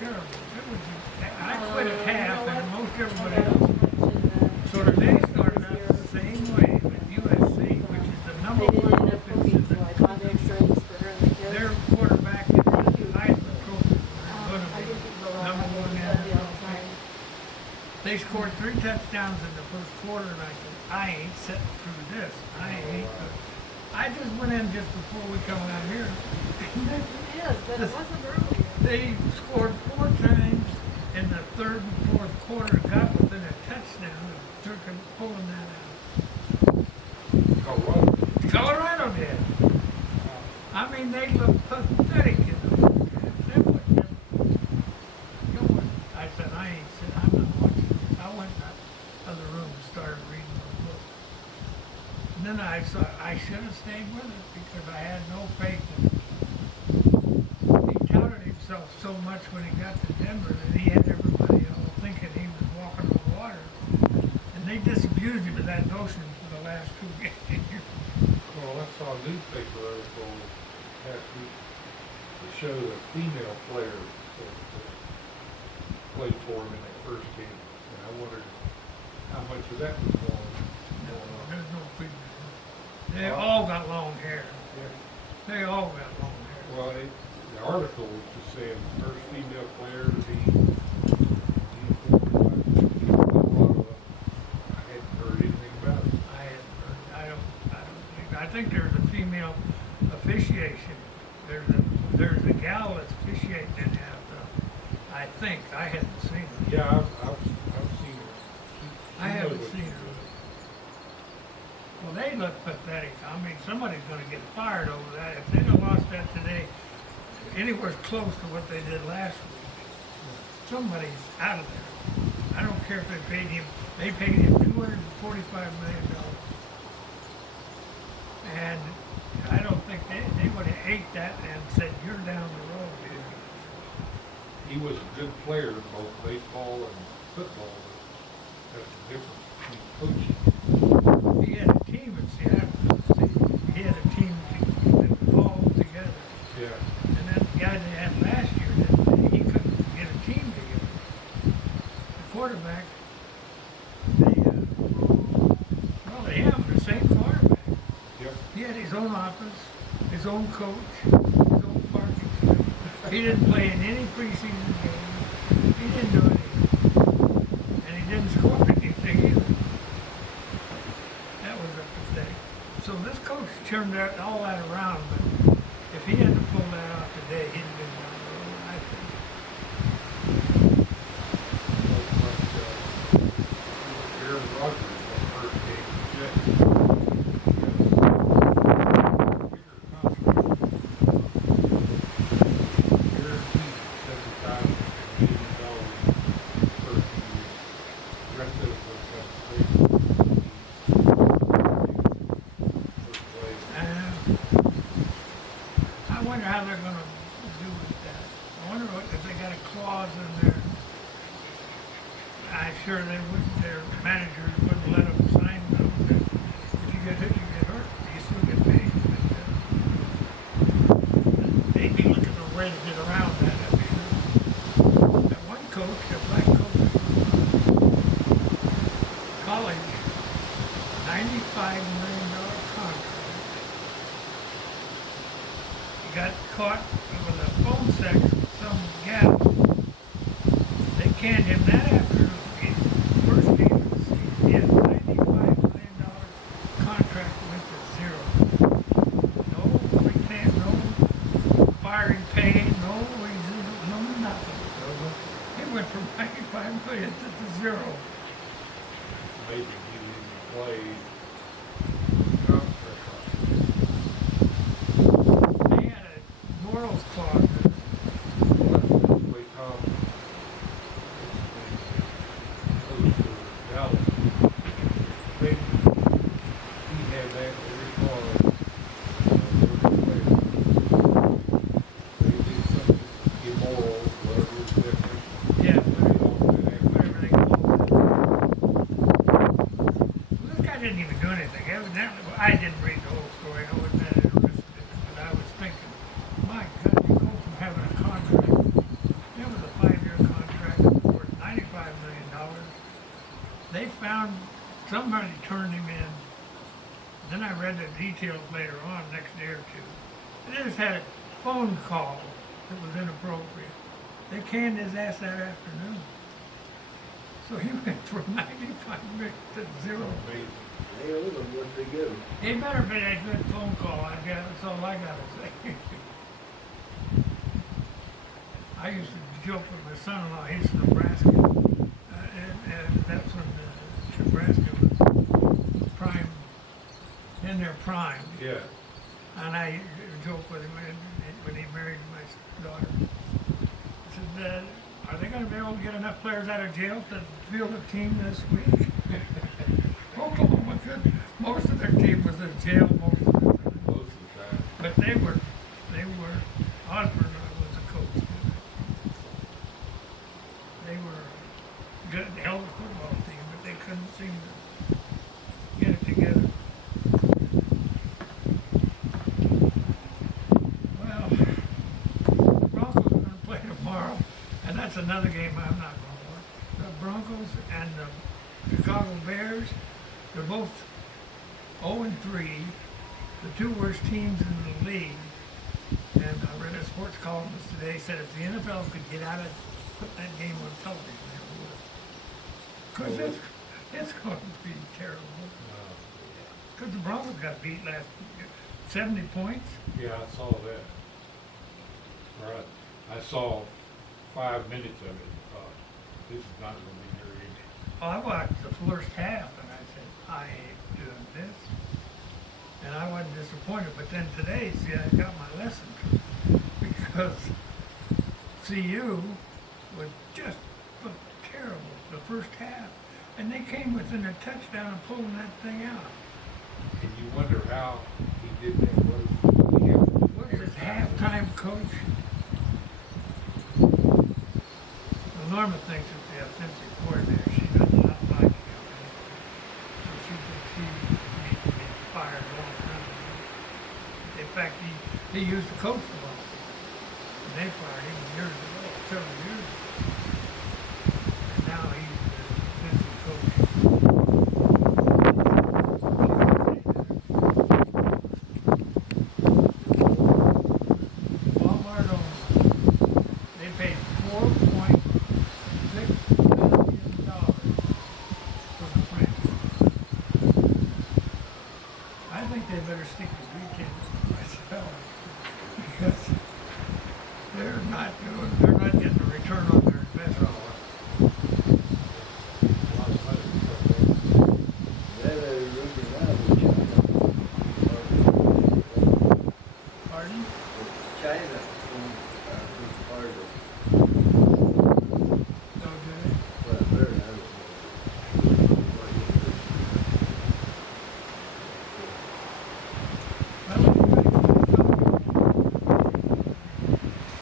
terrible. It was, I quit at half, and most everybody Okay. else. So today started out the same way with USC, which is the number They didn't one end up offense looking, in so the I bought country. extra eggs for her and the kids. Their quarterback is the Heisman Trophy. I Going to did be think about number that. one I did the NFL other pick. time. They scored 3 touchdowns in the first quarter, and I said, I ain't sitting through this. I just went in just before we come out here. It is, but it wasn't earlier. They scored 4 times in the third and fourth quarter, got within a touchdown, and took and pulling that out. Colorado did. I mean, they looked pathetic in the first half. They wouldn't have, you know what? I said, I ain't sitting, I'm not watching this. I went in that other room and started reading my book. And then I thought I should have stayed with it because I had no faith in it. He touted himself so much when he got to Denver that he had everybody all thinking he was walking on water. And they disabused him of that notion for the last 2 games. Well, I saw a newspaper article last week that showed a female player that played for him in that first game. And I wondered how much of that was going on. There's no female. They all got long hair. Yeah. They all got long hair. Well, the article was just saying the first female player to be Colorado. I hadn't heard anything about it. I hadn't heard, I think there's a female officiation. There's a gal that's officiating in that. I think I hadn't seen her. Yeah, I've seen her. I haven't seen her. Well, they look pathetic. I mean, somebody's going to get fired over that. If they'd have lost that today, anywhere close to what they did last week, somebody's out of there. I don't care if they paid him. They paid him $245 million. And I don't think they would have ate that and said, you're down the road, dude. He was a good player in both baseball and football. That's the difference between coaching. He had a team in Seattle. He had a team that was all together. Yeah. And that guy they had last year, he couldn't get a team together. The quarterback, they have the same quarterback. Yep. He had his own office, his own coach, his own parking space. He didn't play in any preseason games. He didn't do anything. And he didn't score anything either. That was a pathetic. So this coach turned all that around, but if he hadn't pulled that off today, he'd have been down the road, I think. Aaron Rodgers in the first game. I wonder how they're going to do with that. I wonder if they got a clause in there. I'm sure they wouldn't, their managers wouldn't let them sign them. That if you get hit, you get hurt. You still get paid. But, they'd be looking for a way to get around that, I'm sure. That one coach, a black coach, college, $95 million contract. He got caught with a phone sex with some gal. They canned him that after the first game of the season. He had a $95 million contract went to zero. No retained, no firing pay, no reason, no nothing. He went from $95 million to zero. Maybe he didn't play. They had a morals clause in it. Play Tom. Coach for Dallas. Maybe he had that every clause. They did something immoral, whatever was different. Yeah, whatever they call it. Well, this guy didn't on, somebody turned him in. Then I read the details later on, next day or two. And they just had a phone call that was inappropriate. They canned his ass that afternoon. So he went from 95 minutes to 0. Amazing. Hey, look at what they give him. He better be a good phone call, I guess. That's all I gotta say. I used to joke with my son-in-law. He's from Nebraska, and that's when Nebraska was prime, in their prime. Yeah. And I joked with him when he married my daughter. I said, "Are they going to be able to get enough players out of jail to field a team this week?" Oklahoma could. Most of their team was in jail most of the time. Most of the time. But they were, Osborne was a coach. They were good, hell of a football team, but they couldn't seem to get it together. Well, Broncos are going to play tomorrow, and that's another game I'm not going to watch. The Broncos and the Chicago Bears, they're both 0-3, the two worst teams in the league. And I read a sports columnist today said if the NFL could get out of putting that game on television, they would. Because it's going to be terrible. Because the Broncos got beat last 70 points. Yeah, I saw that. Right. I saw 5 minutes of it and thought, this is not going to be very easy. Oh, I watched the first half and I said, I ain't doing this. And I wasn't disappointed. But then today, see, I got my lesson because CU was just looked terrible the first half. And they came within a touchdown of pulling that thing out. And you wonder how he did that. What What is his halftime coach? Well, Norma thinks that the offensive coordinator, she does not like him. So she thinks he needs to be fired a long time ago. In fact, he used to coach the Broncos. And they fired him years ago, several years ago.